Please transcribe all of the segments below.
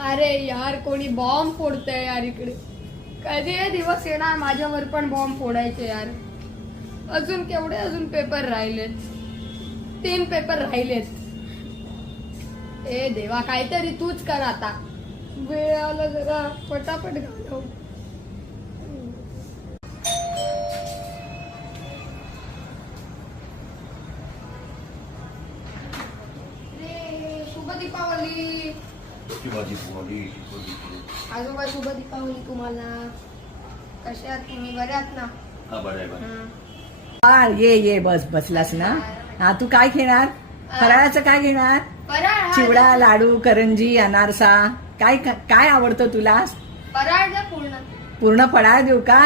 अरे यार कोणी बॉम्ब फोडतंय यार इकडे. कधी हे दिवस येणार माझ्यावर पण बॉम्ब फोडायचे यार. अजून केवढे अजून पेपर राहिलेत. 3 पेपर राहिलेत. ए देवा काहीतरी तूच कर आता. वेळ आला जरा पटापट घालव. शुभ दीपावली. आजोबा शुभ दीपावली तुम्हाला. कसे आहात तुम्ही? बरे आहात ना? हा ये बस बसलास ना. हा तू काय घेणार? फराळाचं काय घेणार? फराळ चिवडा, लाडू, करंजी, अनारसा काय काय आवडतं तुला? फराळ द्या पूर्ण. पूर्ण फराळ देऊ का?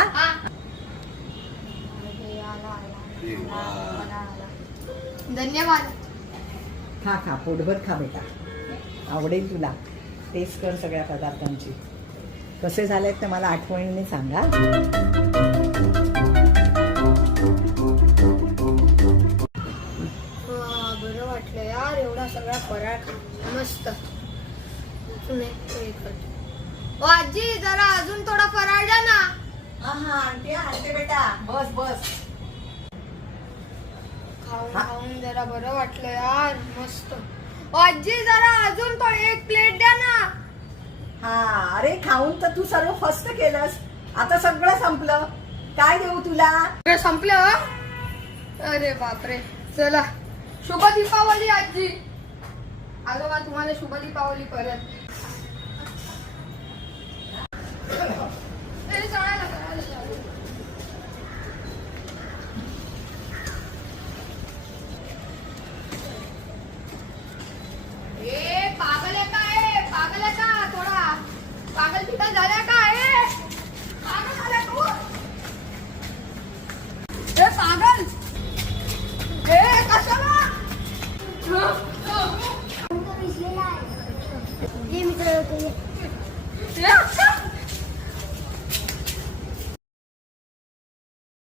धन्यवाद. खा खा पोटभर खा बेटा. आवडेल तुला. टेस्ट कर सगळ्या पदार्थांची. कसे झालेत ते मला आठवणीने सांगा. बरं वाटलं यार एवढा सगळा फराळ मस्त. आजी जरा अजून थोडा फराळ द्या ना. हा आणते बेटा. बस बस. खाऊन जरा बरं वाटलं यार मस्त. आजी जरा अजून तो 1 प्लेट द्या ना. हा अरे खाऊन तर तू सर्व फस्त केलंस. आता सगळं संपलं. काय देऊ तुला? संपलं. अरे बापरे. चला शुभ दीपावली आजी. आजोबा तुम्हाला शुभ दीपावली परत. पागल आहे का थोडा पागल पिता झाल्या का? पागल झाला तू? पागल कशाला? हे मित्र होते.